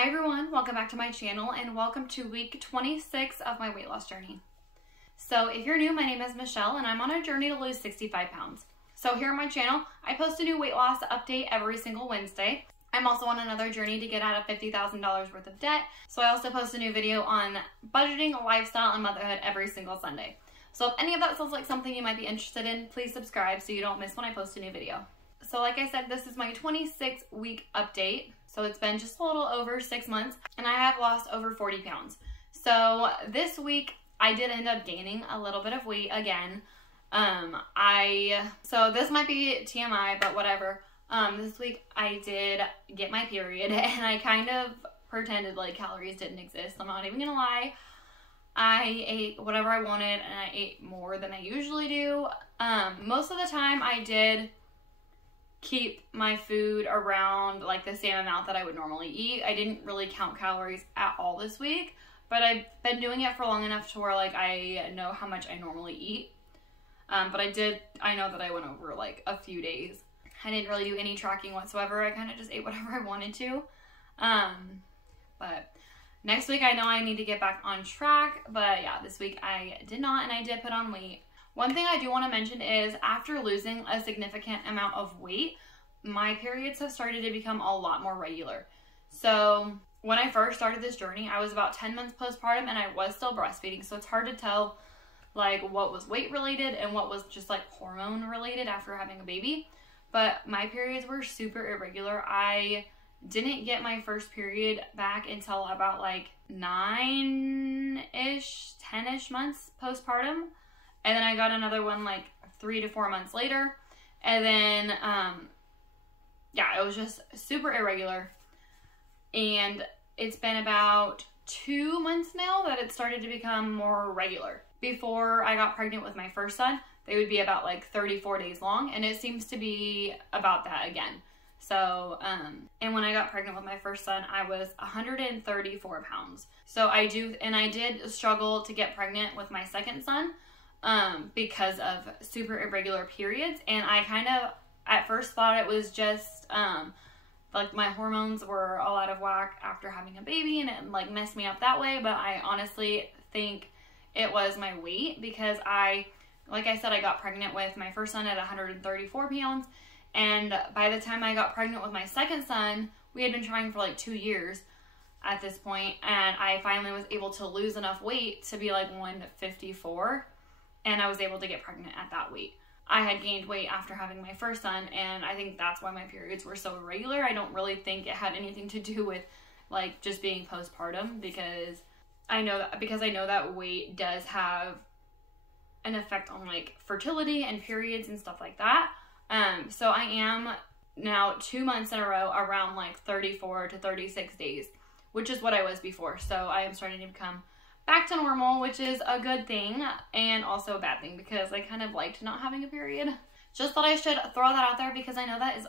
Hi everyone, welcome back to my channel and welcome to week 26 of my weight loss journey. So if you're new, my name is Michelle and I'm on a journey to lose 65 pounds. So here on my channel, I post a new weight loss update every single Wednesday. I'm also on another journey to get out of $50,000 worth of debt. So I also post a new video on budgeting, lifestyle, and motherhood every single Sunday. So if any of that sounds like something you might be interested in, please subscribe so you don't miss when I post a new video. So like I said, this is my 26 week update. So it's been just a little over 6 months and I have lost over 40 pounds. So this week I did end up gaining a little bit of weight again. So this might be TMI, but whatever. This week I did get my period and I kind of pretended like calories didn't exist. I'm not even gonna lie. I ate whatever I wanted and I ate more than I usually do. Most of the time I did keep my food around like the same amount that I would normally eat. I didn't really count calories at all this week, but I've been doing it for long enough to where like I know how much I normally eat. But I know that I went over like a few days. I didn't really do any tracking whatsoever. I kind of just ate whatever I wanted to. But next week I know I need to get back on track, but yeah, this week I did not and I did put on weight. One thing I do want to mention is after losing a significant amount of weight, my periods have started to become a lot more regular. So when I first started this journey, I was about 10 months postpartum and I was still breastfeeding. So it's hard to tell like what was weight related and what was just like hormone related after having a baby. But my periods were super irregular. I didn't get my first period back until about like 9-ish, 10-ish months postpartum. And then I got another one like 3 to 4 months later. And then, yeah, it was just super irregular. And it's been about 2 months now that it started to become more regular. Before I got pregnant with my first son, they would be about like 34 days long. And it seems to be about that again. So, and when I got pregnant with my first son, I was 134 pounds. So I did struggle to get pregnant with my second son. Because of super irregular periods, and I kind of at first thought it was just like my hormones were all out of whack after having a baby and it like messed me up that way, but I honestly think it was my weight because like I said, I got pregnant with my first son at 134 pounds, and by the time I got pregnant with my second son, we had been trying for like 2 years at this point, and I finally was able to lose enough weight to be like 154. And I was able to get pregnant at that weight. I had gained weight after having my first son, and I think that's why my periods were so irregular. I don't really think it had anything to do with like just being postpartum, because I know that weight does have an effect on like fertility and periods and stuff like that. So I am now 2 months in a row around like 34 to 36 days, which is what I was before. So I am starting to become back to normal, which is a good thing and also a bad thing because I kind of liked not having a period. Just thought I should throw that out there because I know that is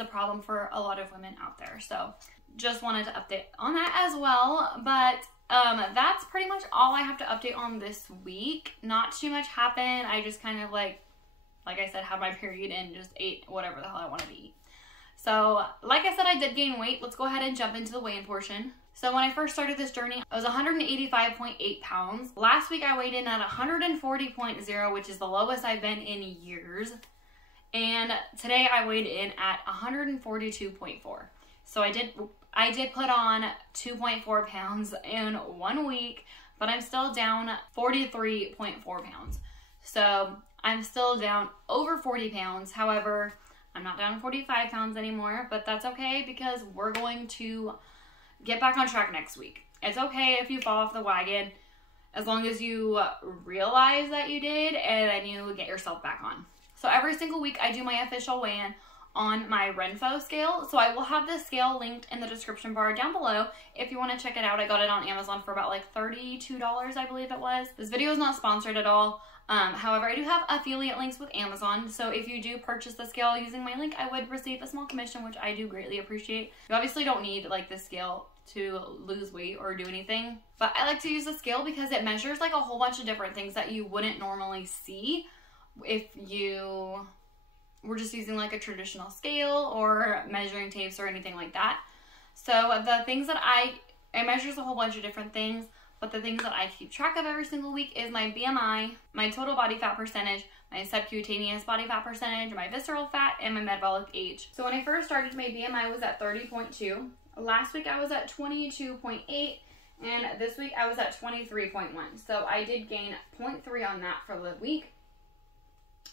a problem for a lot of women out there. So just wanted to update on that as well. But that's pretty much all I have to update on this week. Not too much happened. I just kind of like I said, had my period and just ate whatever the hell I wanted to eat. So like I said, I did gain weight. Let's go ahead and jump into the weigh-in portion. So when I first started this journey, I was 185.8 pounds. Last week I weighed in at 140.0, which is the lowest I've been in years. And today I weighed in at 142.4. So I did put on 2.4 pounds in 1 week, but I'm still down 43.4 pounds. So I'm still down over 40 pounds. However, I'm not down 45 pounds anymore, but that's okay because we're going to get back on track next week. It's okay if you fall off the wagon as long as you realize that you did and then you get yourself back on. So every single week I do my official weigh-in on my Renpho scale. So I will have this scale linked in the description bar down below if you want to check it out. I got it on Amazon for about like $32, I believe it was. This video is not sponsored at all. However, I do have affiliate links with Amazon, so if you do purchase the scale using my link, I would receive a small commission, which I do greatly appreciate. You obviously don't need like this scale to lose weight or do anything, but I like to use the scale because it measures like a whole bunch of different things that you wouldn't normally see if you were just using like a traditional scale or measuring tapes or anything like that. So the things that it measures a whole bunch of different things, but the things that I keep track of every single week is my BMI, my total body fat percentage, my subcutaneous body fat percentage, my visceral fat, and my metabolic age. So when I first started, my BMI was at 30.2. Last week I was at 22.8, and this week I was at 23.1. So I did gain 0.3 on that for the week,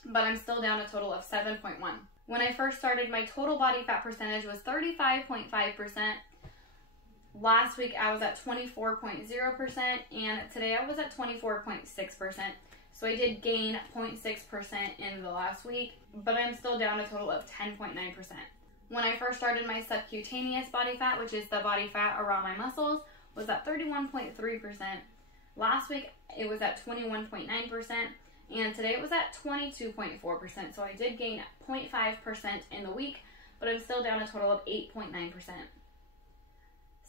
but I'm still down a total of 7.1. When I first started, my total body fat percentage was 35.5%. Last week I was at 24.0%, and today I was at 24.6%. So I did gain 0.6% in the last week, but I'm still down a total of 10.9%. When I first started, my subcutaneous body fat, which is the body fat around my muscles, was at 31.3%. Last week it was at 21.9%, and today it was at 22.4%. So I did gain 0.5% in the week, but I'm still down a total of 8.9%.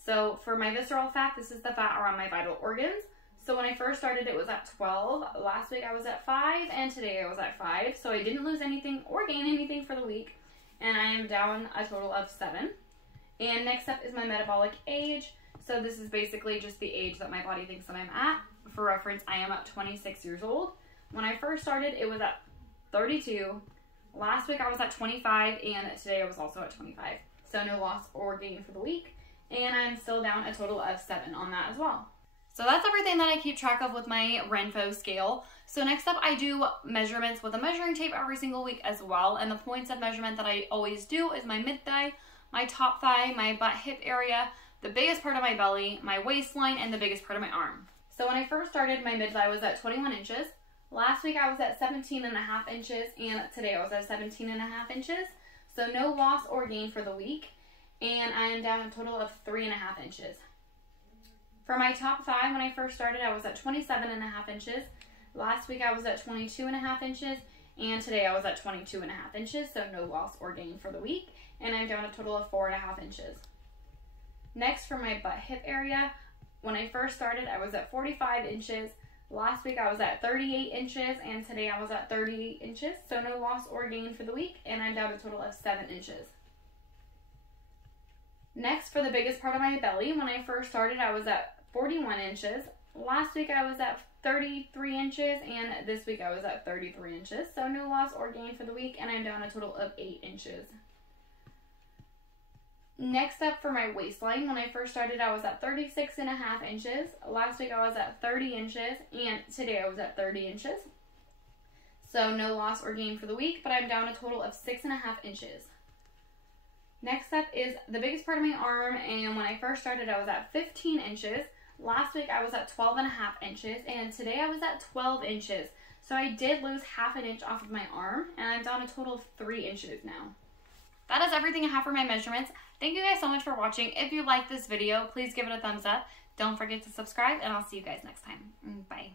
So for my visceral fat, this is the fat around my vital organs. So when I first started, it was at 12. Last week I was at 5, and today I was at 5. So I didn't lose anything or gain anything for the week, and I am down a total of 7. And next up is my metabolic age. So this is basically just the age that my body thinks that I'm at. For reference, I am at 26 years old. When I first started, it was at 32. Last week I was at 25, and today I was also at 25. So no loss or gain for the week. And I'm still down a total of 7 on that as well. So that's everything that I keep track of with my Renpho scale. So next up, I do measurements with a measuring tape every single week as well. And the points of measurement that I always do is my mid-thigh, my top thigh, my butt-hip area, the biggest part of my belly, my waistline, and the biggest part of my arm. So when I first started, my mid-thigh was at 21 inches. Last week I was at 17.5 inches, and today I was at 17.5 inches. So no loss or gain for the week. And I am down a total of 3.5 inches. For my top thigh, when I first started, I was at 27.5 inches. Last week I was at 22.5 inches, and today I was at 22.5 inches, so no loss or gain for the week, and I'm down a total of 4.5 inches. Next, for my butt hip area, when I first started, I was at 45 inches. Last week I was at 38 inches, and today I was at 38 inches, so no loss or gain for the week, and I'm down a total of 7 inches. Next, for the biggest part of my belly, when I first started, I was at 41 inches. Last week I was at 33 inches, and this week I was at 33 inches. So no loss or gain for the week, and I'm down a total of 8 inches. Next up, for my waistline, when I first started, I was at 36.5 inches. Last week I was at 30 inches, and today I was at 30 inches. So no loss or gain for the week, but I'm down a total of 6.5 inches. Next up is the biggest part of my arm, and when I first started, I was at 15 inches. Last week, I was at 12.5 inches, and today I was at 12 inches. So I did lose half an inch off of my arm, and I'm down a total of 3 inches now. That is everything I have for my measurements. Thank you guys so much for watching. If you like this video, please give it a thumbs up. Don't forget to subscribe, and I'll see you guys next time. Bye.